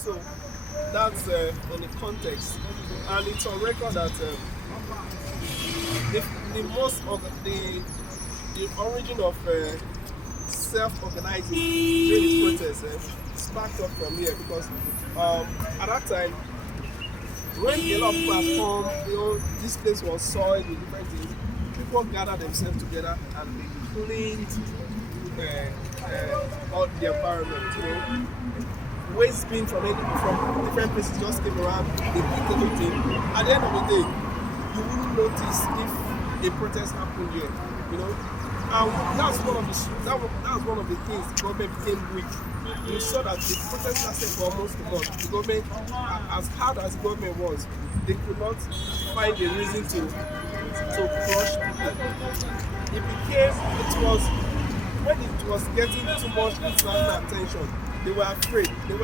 So that's on the context, and it's on record that the origin of self-organizing during the protest sparked up from here because at that time when a lot of people have come, this place was soiled with different things. People gathered themselves together and they cleaned all the environment. Waste bin from different places just came around, they picked everything. At the end of the day, you wouldn't notice if a protest happened here, And that's one of the things the government became weak. You saw that the protest lasted for almost a month. The government, as hard as the government was, they could not find a reason to crush people. When it was getting too much international attention, they were afraid. Some people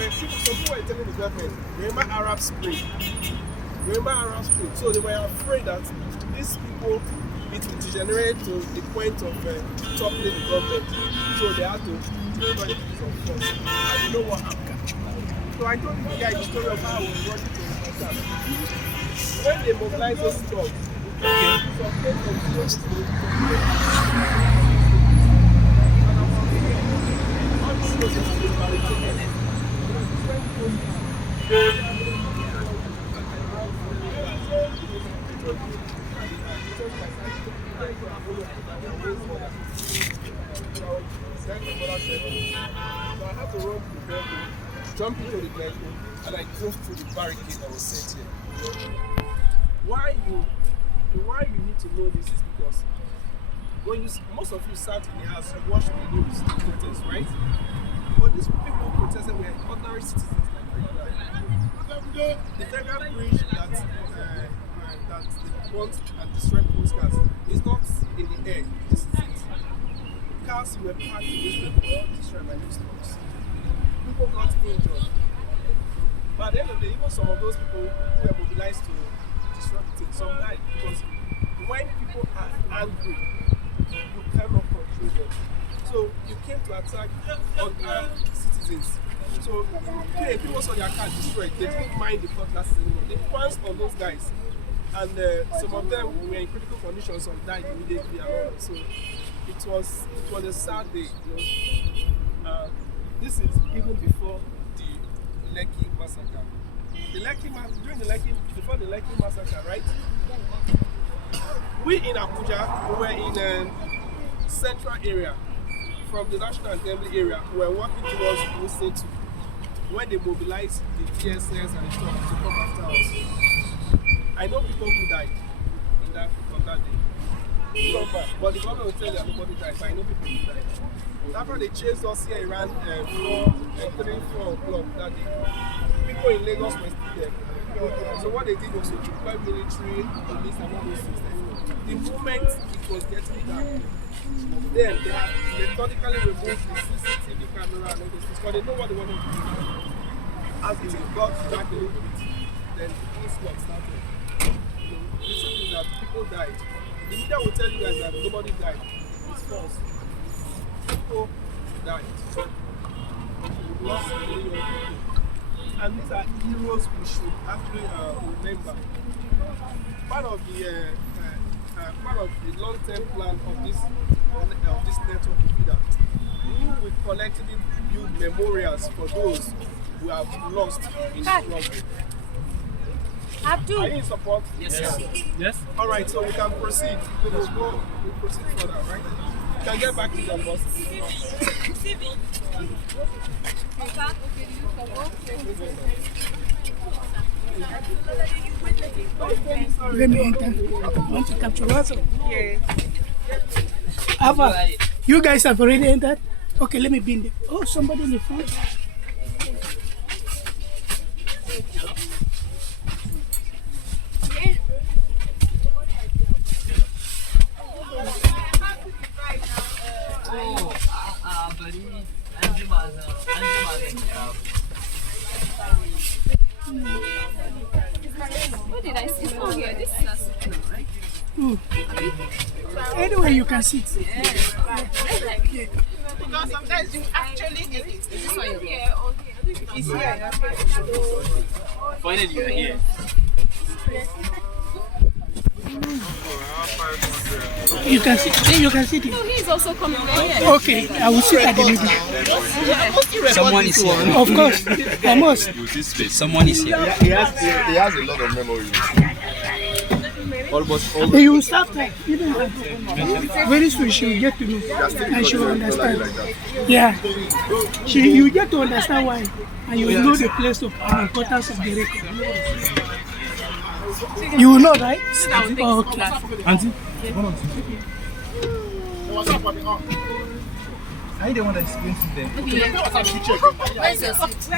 were telling the government, remember Arab Spring? So they were afraid that these people, it will degenerate to the point of toppling the government. So they had to destroy the piece of force. And you know what happened? So I told you guys the story of how I was running to the when they mobilized those thugs, some came from So I had to run to the vehicle, jump into the vehicle, and I drove through the barricade that was set here. Why you need to know this is because most of you sat in the house and watched the news, the protests, right? But these people protested were ordinary citizens like that. The Berger Bridge that they want and destroy postcards is not in the air. This is it. Cars were parked in this way, all destroyed by these thugs. People got injured. But at the end of the day, even some of those people who were mobilized to disrupt it, some died because when people are angry, you cannot control them. So you came to attack unarmed citizens. So people saw their car destroyed. They didn't mind the cutlasses anymore. They pounced on those guys. And some of them were in critical condition, some died immediately and all. So it was a sad day, this is even before the Lekki massacre. Before the Lekki massacre, right? We in Abuja, we were in central area, from the National Assembly area, we were working towards Wuse 2 when they mobilized the TSS and the stuff to come after us. I know people who died on that day. But the government will tell you that nobody died, but I know people who died. After they chased us here around 4 o'clock that day, people in Lagos were still there. So what they did was to deploy military, police, and all those things. The moment it was getting dark, then they had methodically removed the CCTV camera and all those things, because they know what they wanted to do. As it got dark a little bit, then the onslaught started. The truth is that people died. The media will tell you guys that nobody died. It's false. People died. We lost a million people. And these are heroes we should actually remember. Part of the long-term plan of this network will be that we will collectively build memorials for those who have lost in the struggle. Abdul. Are you in support? Yes. Yes. All right, so we can proceed. We'll proceed further, right? You can get back to your boss. Let me enter. I want to capture also. Yeah. Ava, you guys have already entered? Okay, let me be in the... Oh, somebody in the front. What did I see? Oh, yeah, this is a right? Anyway, you can sit. Because sometimes you actually need it. Is this one your It's here. Finally, you're here. You can sit. You can sit. So he's also coming right here. Okay, I will sit at the middle. Someone is here. Of course, I must. You see space. Someone is here. He has a lot of memories. Almost all You will start talk. Very soon she will get to know and she will understand. Yeah, you will get to understand why, and you will know the place of the importance of the record. You will know, right? Oh, okay. Auntie, are you the one that is going to them? Where's your seat?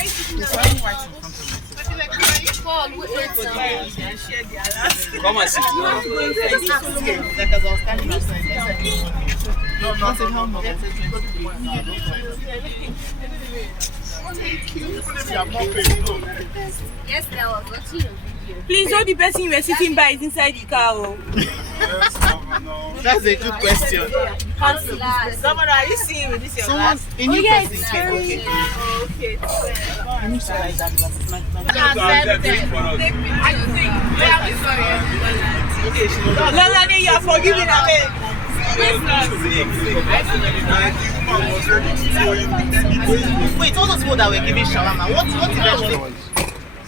Come and sit. Yes, I was watching your video. Please, all the person you were sitting by is inside the car. Oh. That's a good question. Someone, are you seeing with this your Someone glass? in your yes, person came. Okay. Okay. Lala, you are forgiving her. Wait, all those people that were giving shawarma, what eventually?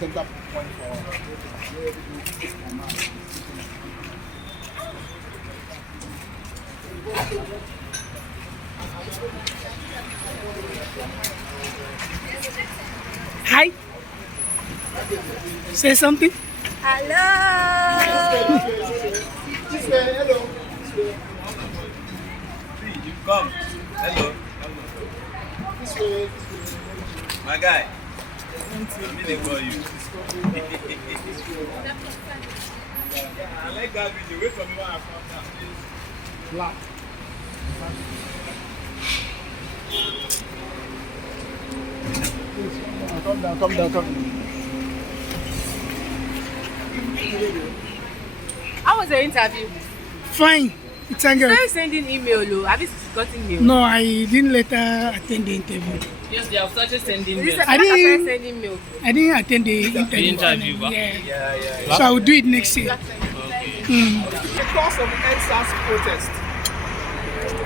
center point for Hi. Say something. Hello. hello. You come. Hello. My guy. Let me call you. I like that video. Wait for me when I found that. Black. Come down. How was the interview? Fine. Thank you. Are you sending email? Oh? Have you gotten mail? No, I didn't let her attend the interview. Yes, they have started sending Is this mails. I didn't send email. I didn't attend the interview. Yeah. So I will do it next year. Because of the NSAS protest,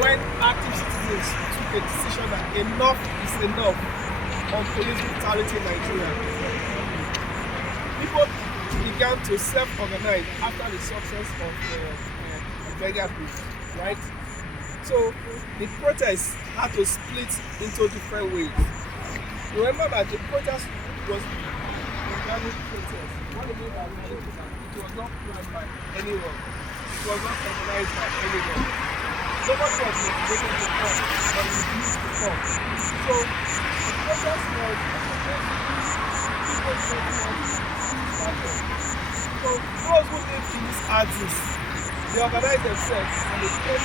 when active citizens took a decision that enough is enough on police brutality in Nigeria, people began to self-organize after the success of Berger Junction, right? So the protest had to split into different ways. Remember that the protest was organic protest. What I mean by organic is that it was not planned by anyone. It was not organized by anyone. Nobody was motivated to come, but we used to come. So the protest was so those who live in these axis, they organize themselves and they came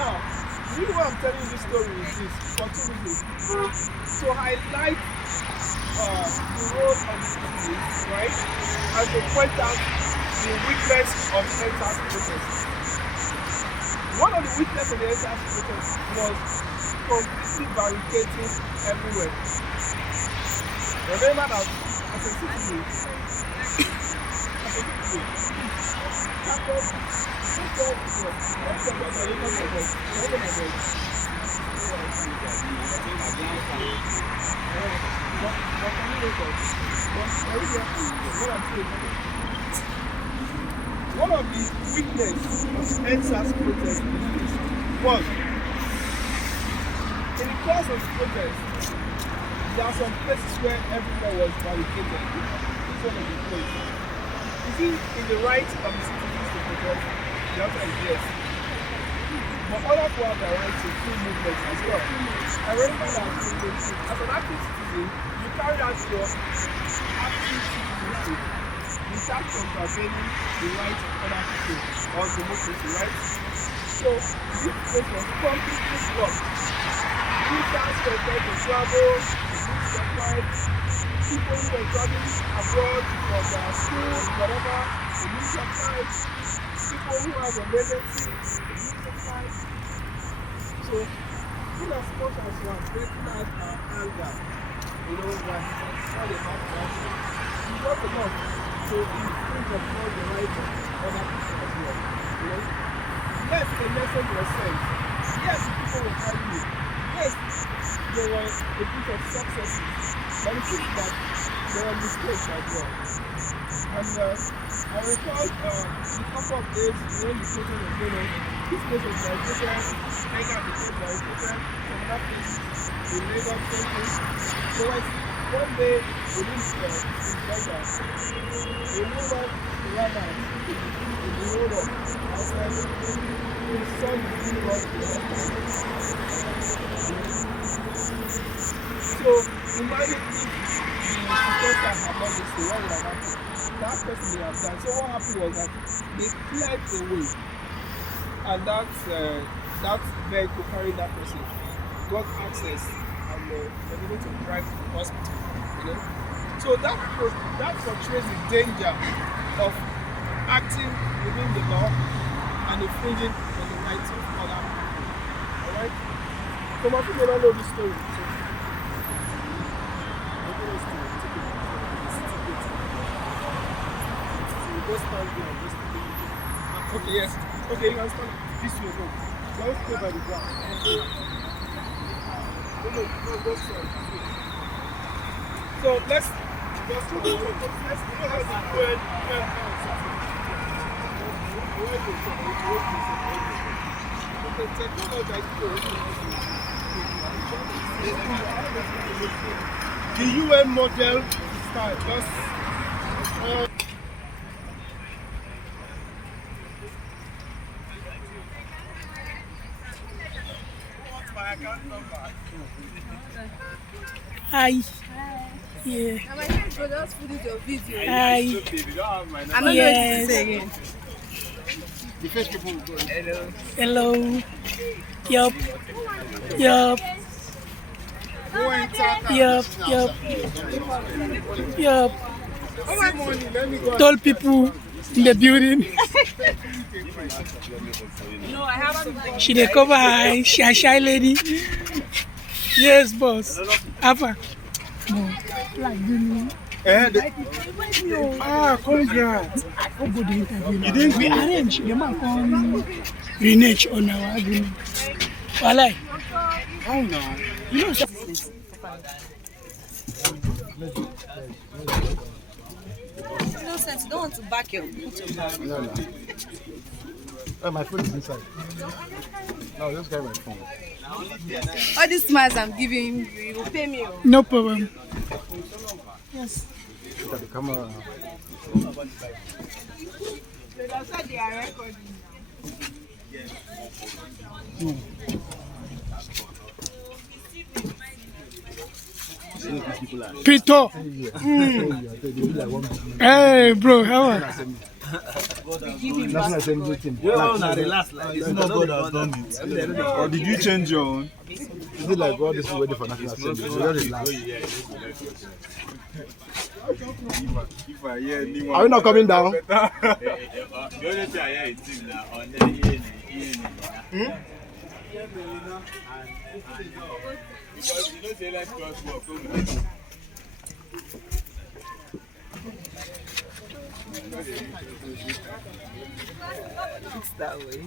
Now, the reason why I'm telling you this story is this, for two reasons. To highlight the role of the citizens, right? And to point out the weakness of NSAS protest. One of the weaknesses of the NSAS protest was completely barricading everywhere. Remember that as a citizen, one of the weaknesses of NSAS protest is this. One, in the course of the protest, there are some places where everywhere was barricaded. It's one of the places. Is it in the right of the citizens to protest? The answer is yes. But other people have their right to free movement as well. I remember that as an active citizen, you carry out your active citizenship without contravening the rights of other people or democracy, right? So this place was completely blocked. You can't expect to travel, to book supplies, people who were traveling abroad for their school, whatever, they need supplies. People who have emergency, they need supplies. So, in as much as we are taking out our anger, you know, we are all about that. We work a lot to infringe upon the rights of other people as well. You know? Yes, the message was sent. Yes, people were carrying it. Yes, there were a bit of successes. But the thing is that there were mistakes as well. And I recall a couple of days when the situation was going on, this place was diverted, Niger became diverted, some other places in Lagos, countries. So one day within Berger, a woman ran out in the road up outside. His son didn't run to the So imagine if the protester had not been so what would have happened? That person may have done. So what happened was that they fled away, and that vehicle carrying that person got access and were able to drive to the hospital. You know, so that portrays the danger of acting within the law and infringing on the rights of other people. All right. Some of you may not know this story. So, okay, yes. Okay, you can stand this way. No. Don't stay by the ground. No, go straight. So let's the UN model style. Just Hi. Yeah. And my friend will just put it on video. Hi. I'm not going to say again. The first people will go. Hello. Yup. Yup. Go enter. Yup. Yup. Yup. Simone, let me go. Tall people in the building. No, I haven't. She dey cover her eyes. She a shy lady. Yes, boss. Alpha. No. Like you. Congrats. I go the interview. You didn't. We arrange. The man come renege on our agreement. Walai. How now? You know. No sense. You don't want to back your No. Oh, my phone is inside. No, just get my phone. all these smiles I'm giving you, you will pay me. No problem. Yes. Look at the camera. Peter. Hey, bro, how are you? National Assembly team. Relax. It's not God has done it. Or did you change your own? Is it like all this is ready for National Assembly? So just relax. Are we not coming down? It's that way.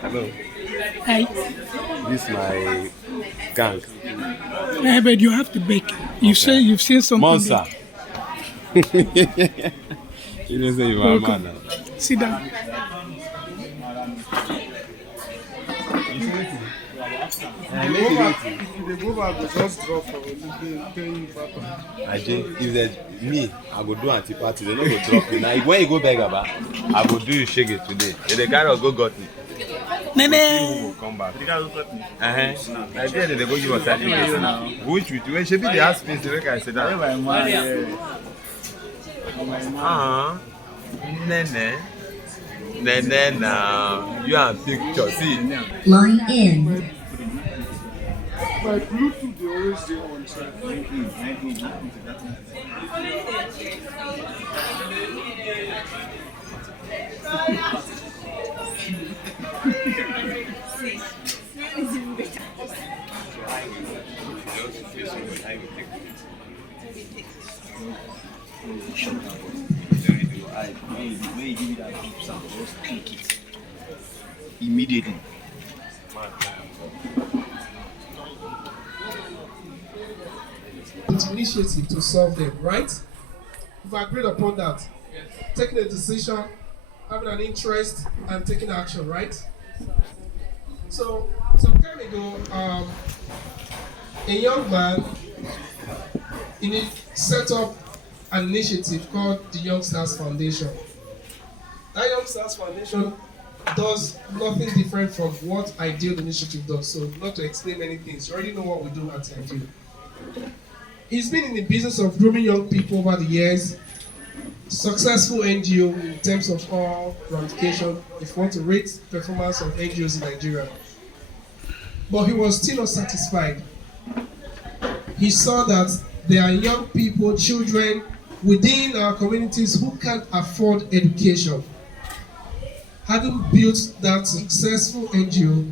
Hello. Hi. This is my gang. But you have to bake. You say you've seen something. Monster. You don't say you're a man now. Sit down. They go back, they just drop for paying papa. If there's me, I go do anti-party. They don't go drop me. Now, when you go beg about, I go do you shake it today. If the guy will go got me. Who will come back? I did they go give us certificate. Which when she be the ask me, the guy said that. Nene, now you are picture. See. Line in. My Bluetooth, they always stay on track. When you give me that beep sound, just click it immediately. Initiative to solve them, right? We've agreed upon that. Taking a decision, having an interest, and taking action, right? So, some time ago, a young man set up an initiative called the Youngsters Foundation. That Youngsters Foundation does nothing different from what Ideal Initiative does. So, not to explain many things, you already know what we do at Ideal. He's been in the business of grooming young people over the years. Successful NGO in terms of all ramifications, if you want to rate performance of NGOs in Nigeria. But he was still not satisfied. He saw that there are young people, children within our communities who can't afford education. Having built that successful NGO,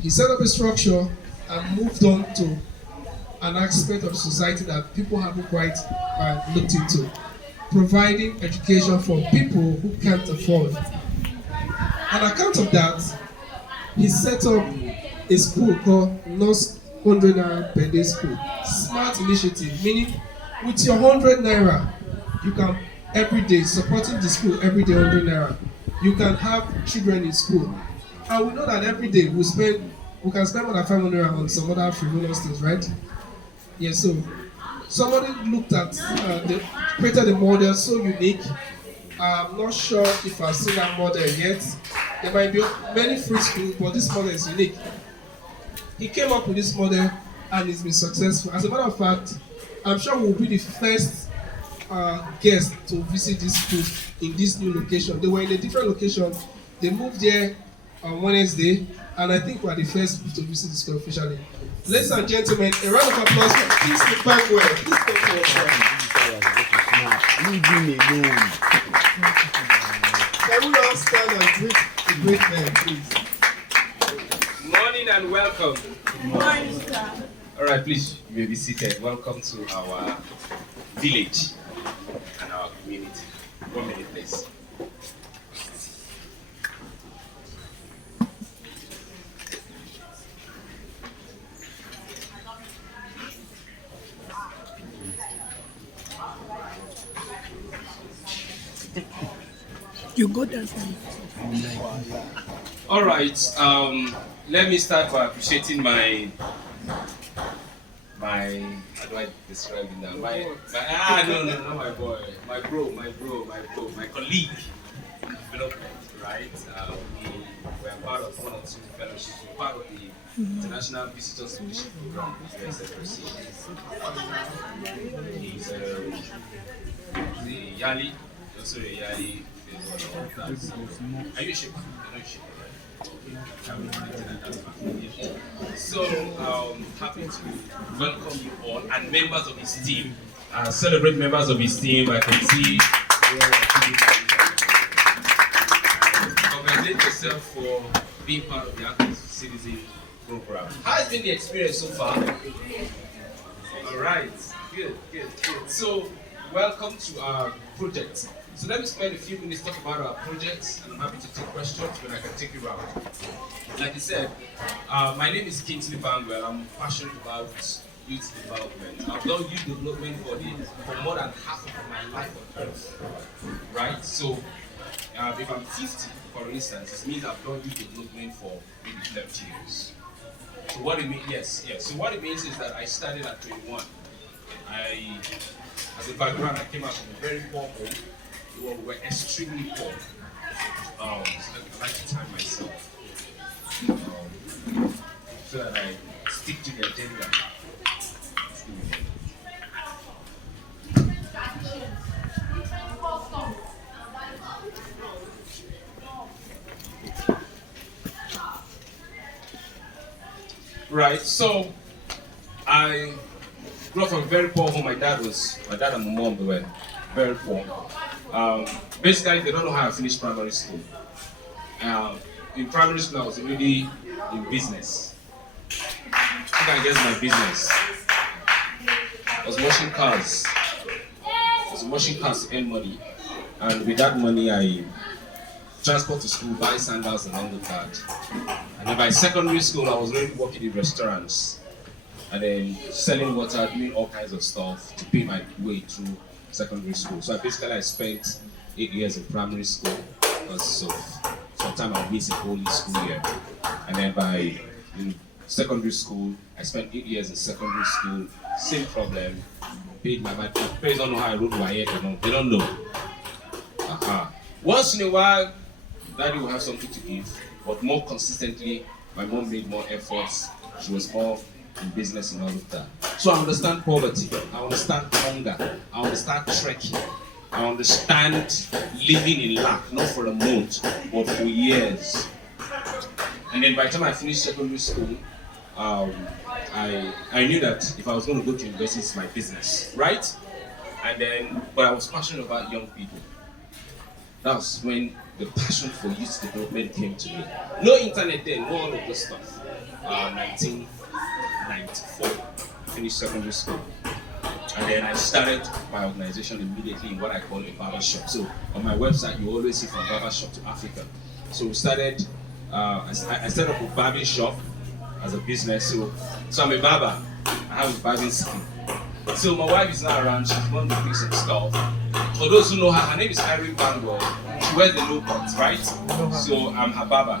he set up a structure and moved on to an aspect of society that people haven't quite looked into, providing education for people who can't afford. On account of that, he set up a school called North 100 Naira per day school. Smart initiative, meaning with your 100 Naira, you can every day, supporting the school every day 100 Naira, you can have children in school. And we know that every day we can spend more than 500 Naira on some other frivolous things, right? Yeah, so somebody looked at, created a model so unique. I'm not sure if I've seen that model yet. There might be many free schools, but this model is unique. He came up with this model and it's been successful. As a matter of fact, I'm sure we'll be the first guest to visit this school in this new location. They were in a different location. They moved there on Wednesday, and I think we're the first to visit the school officially. Ladies and gentlemen, a round of applause for Kiss the Bankwell. Please come forward. Can we all stand and greet the great man, please? Morning and welcome. Morning, sir. All right, please, you may be seated. Welcome to our village and our community. 1 minute, please. You go there. All right. Let me start by appreciating my how do I describe it now? No, not my boy, my bro, my colleague in development, right? We are part of 1 or 2 fellowships. We're part of the International Visitors Leadership Program. He's the Yali, also a Yali. Are you a shepherd? I know you're a shepherd, right? So happy to welcome you all and members of his team. Celebrate members of his team. I can see. Congratulate yourself for being part of the Active Citizens program. How has been the experience so far? All right, good. So welcome to our project. So let me spend a few minutes talking about our projects, and I'm happy to take questions when I can take you around. Like I said, my name is Kingsley Bangwell. I'm passionate about youth development. I've done youth development for more than half of my life on earth, right? So if I'm 50, for instance, it means I've done youth development for maybe 30 years. So what it means, yes. So what it means is that I started at 21. As a background, I came out from a very poor home. We were extremely poor. So I like to time myself so that I stick to the agenda. Right, so I grew up from a very poor home. My dad and my mom, they were very poor. Basically, they don't know how I finished primary school. In primary school, I was already in business. I think I guess my business. I was washing cars. To earn money. And with that money, I transport to school, buy sandals and all of that. And then by secondary school, I was already working in restaurants. And then selling water, doing all kinds of stuff to pay my way through secondary school. So I spent 8 years in primary school because of sometimes I miss a whole school year. And then in secondary school, I spent 8 years in secondary school, same problem. Paid my parents don't know how I wrote YA, they don't know. Once in a while, daddy will have something to give, but more consistently, my mom made more efforts. She was more in business and all of that. So I understand poverty, I understand hunger, I understand trekking, I understand living in lack, not for a month, but for years. And then by the time I finished secondary school, I knew that if I was going to go to university, it's my business, right? But I was passionate about young people. That was when the passion for youth development came to me. No internet then, no all of this stuff. 1994, finished secondary school. And then I started my organization immediately in what I call a barber shop. So on my website, you always see from barber shop to Africa. So we started, I set up a barbing shop as a business. So I'm a barber, I have a barbing scheme. So my wife is not around, she's one of the fix and stuff. For those who know her name is Irene Bangwell. She wears the low cut, right? So I'm her barber.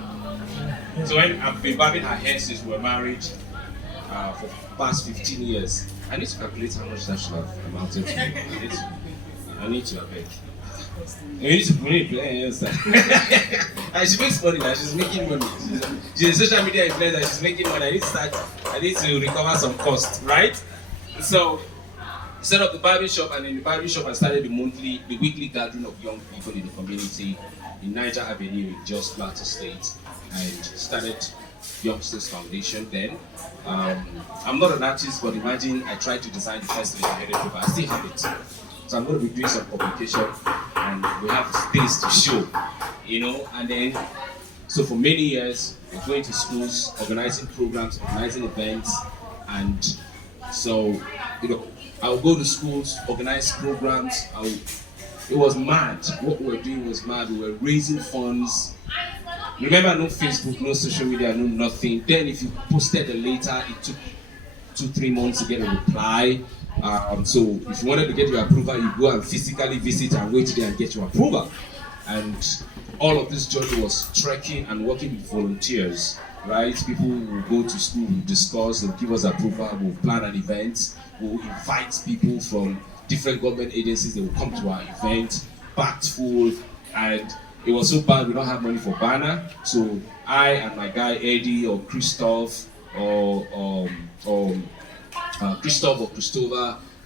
So I've been barbing her hair since we were married for the past 15 years. I need to calculate how much that should have amounted to. I need to beg. We need to play. And she makes money now, she's making money. She's a social media influencer, she's making money. I need to recover some cost, right? So I set up the barber shop, and in the barber shop I started the weekly gathering of young people in the community in Niger Avenue in Jos Plateau State, and started Youngsters Foundation then. I'm not an artist, but imagine I tried to design the first headed paper. I still have it. So I'm going to be doing some publication, and we have things to show, and then, so for many years, we're going to schools, organizing programs, organizing events, and so, I would go to schools, organize programs. It was mad. What we were doing was mad. We were raising funds. Remember, no Facebook, no social media, no nothing. Then if you posted it later, it took 2-3 months to get a reply. So if you wanted to get your approval, you go and physically visit and wait there and get your approval. And all of this journey was trekking and working with volunteers, right? People will go to school, we'll discuss, they'll give us approval, we'll plan an event, we'll invite people from different government agencies, they will come to our event, packed full, and it was so bad we don't have money for banner. So I and my guy Eddie or Christoph or Christopher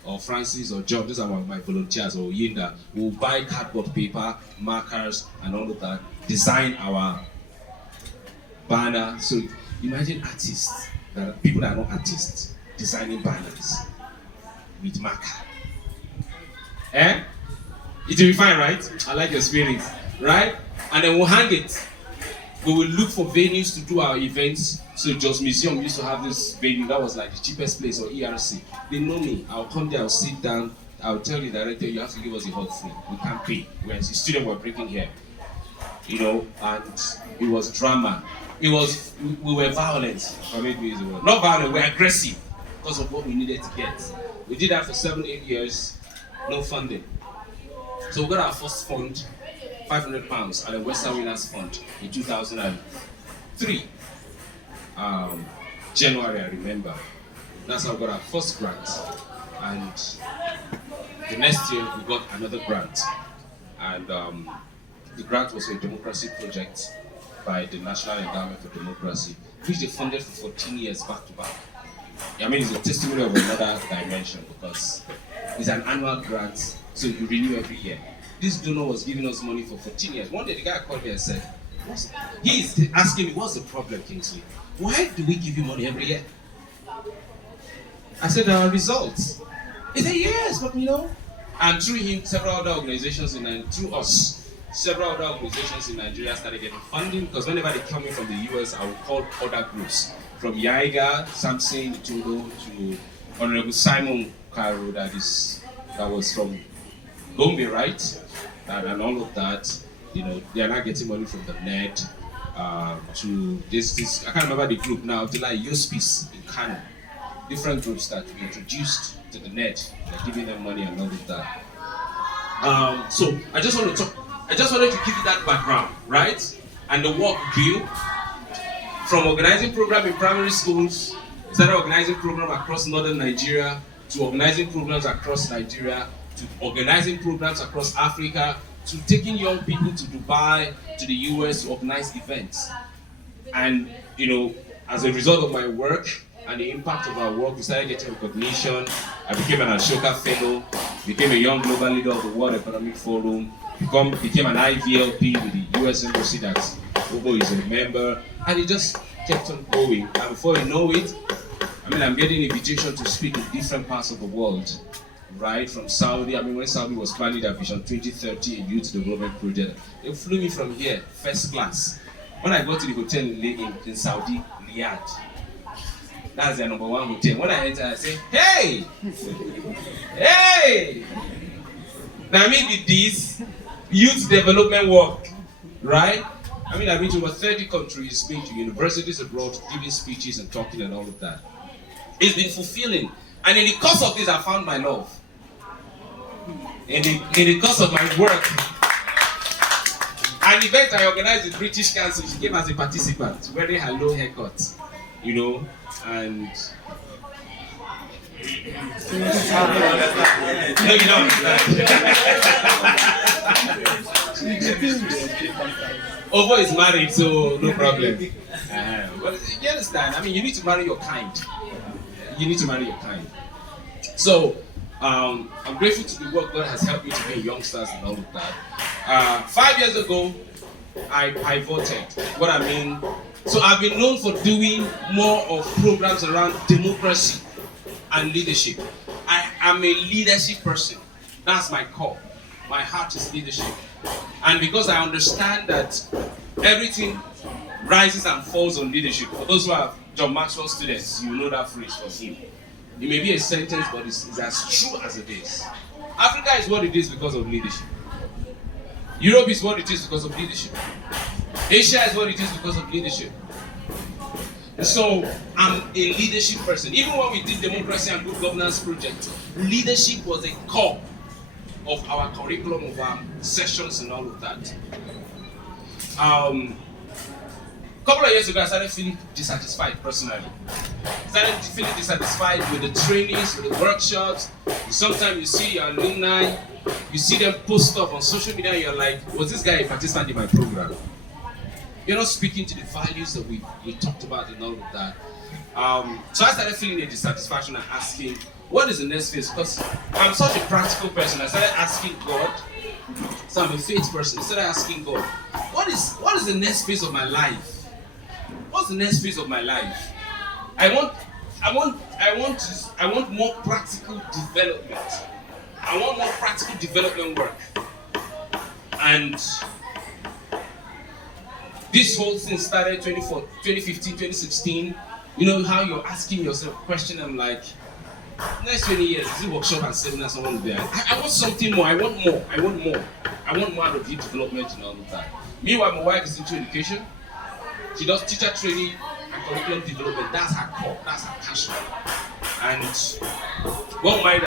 or Francis or John, these are my volunteers, or Yinda, will buy cardboard paper, markers, and all of that, design our banner. So imagine artists, people that are not artists, designing banners with marker. It will be fine, right? I like your spirit, right? And then we'll hang it. We will look for venues to do our events. So Jos used to have this venue that was like the cheapest place, or ERC. They know me. I'll come there, I'll sit down, I'll tell the director, you have to give us the hall free. We can't pay. We're students were breaking here, you know, and it was drama. We were violent. For me, not violent. We were aggressive because of what we needed to get. We did that for 7-8 years, no funding. So we got our first fund, £500 at the Western Winners Fund in 2003. January, I remember. That's how we got our first grant. And the next year, we got another grant. And the grant was for a democracy project by the National Endowment for Democracy, which they funded for 14 years back to back. I mean, it's a testimony of another dimension because it's an annual grant, so you renew every year. This donor was giving us money for 14 years. One day, the guy called me and said, he's asking me, what's the problem, Kingsley? Why do we give you money every year? I said, our results. He said, yes, but you know. And through him, several other organizations several other organizations in Nigeria started getting funding because whenever they come in from the US, I would call other groups. From Yaiga, Samson, Itudo, to Honorable Simon Caro, that was from Gombe, right? And all of that, you know, they are not getting money from the net. To this, I can't remember the group now, till like USPs in Kano. Different groups that we introduced to the net, they're giving them money and all of that. So I just wanted to give you that background, right? And the work we built from organizing programs in primary schools, started organizing programs across northern Nigeria, to organizing programs across Nigeria, to organizing programs across Africa, to taking young people to Dubai, to the US to organize events. And, you know, as a result of my work and the impact of our work, we started getting recognition. I became an Ashoka Fellow, became a young global leader of the World Economic Forum, became an IVLP with the US Embassy that Obo is a member, and it just kept on going. And before you know it, I mean, I'm getting invitations to speak in different parts of the world, right? From Saudi. I mean, when Saudi was planning their Vision 2030 and Youth Development Project, they flew me from here, first class. When I got to the hotel in Saudi, Riyadh, that's their #1 hotel. When I enter, I say, hey! Hey! Now, I mean, with this youth development work, right? I mean, I've been to over 30 countries, been to universities abroad, giving speeches and talking and all of that. It's been fulfilling. And in the course of this, I found my love. In the course of my work, an event I organized with British Council, she came as a participant, wearing her low haircut, you know, and no, you don't understand. Ovo is married, so no problem. But you understand? I mean, you need to marry your kind. You need to marry your kind. So, I'm grateful to the work God has helped me to be youngsters and all of that. 5 years ago, I pivoted. What I mean, so I've been known for doing more of programs around democracy and leadership. I am a leadership person. That's my core. My heart is leadership. And because I understand that everything rises and falls on leadership. For those who are John Maxwell students, you know that phrase from him. It may be a sentence, but it's as true as it is. Africa is what it is because of leadership. Europe is what it is because of leadership. Asia is what it is because of leadership. And so I'm a leadership person. Even when we did democracy and good governance project, leadership was a core of our curriculum, of our sessions and all of that. A couple of years ago, I started feeling dissatisfied personally. Started feeling dissatisfied with the trainings, with the workshops. Sometimes you see your alumni, you see them post stuff on social media and you're like, was this guy a participant in my program? You're not speaking to the values that we talked about and all of that. So I started feeling a dissatisfaction and asking, what is the next phase? Because I'm such a practical person. I started asking God. So I'm a faith person. I started asking God, what is the next phase of my life? What's the next phase of my life? I want more practical development. I want more practical development work. And this whole thing started 2015, 2016. You know how you're asking yourself a question, I'm like, Next 20 years, is it workshop and seminar someone will be there? I want something more. I want more. I want more. I want more out of youth development and all of that. Meanwhile, my wife is into education. She does teacher training and curriculum development. That's her core. That's her passion. And well, my